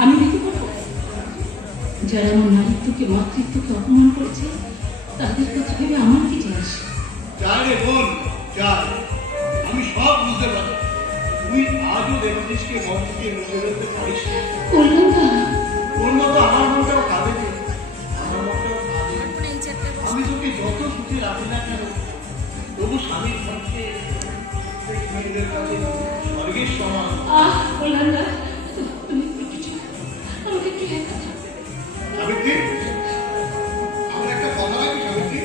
আমি দেখে বলবো যারা আমার নারীত্বকে মাতৃত্বকে অপমান করেছে তাদের কথা ভেবে আমার কি চাস? আমি সব বুঝতে পারি, তুই আজও দেবাশিসকে মন থেকে মুছে ফেলতে পারিস। তোর মতো আমার মনটাও কাঁদে, আমার মনটাও কাঁদে। আমি তোকে যত সুখে রাখি না কেন, তবু স্বামীর পক্ষে মেয়েদের কাছে স্বর্গের সমান। সাবিত্রী, আমার একটা কথা রাখি সাবিত্রী,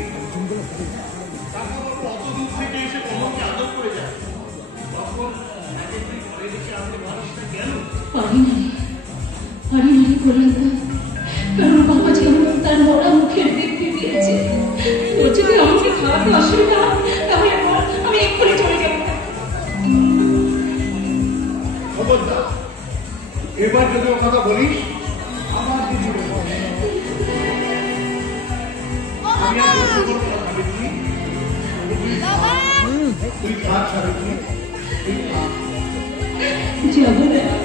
অত দূর থেকে এসে কমলকে আদর করে যায়, তখন ঘরে রেখে আসতে পারিস না কেন? পারি না বললেন না, কারণ বাবা যেমন তার মরা মুখের দেখতে দিয়েছে, ও যদি আমাকে খাওয়াতে অসুবিধা হয় তাহলে আমি এক্ষুনি চলে যাব। খবরদার, এবার যদি ও কথা বলিস আমার কিছু যাবো না।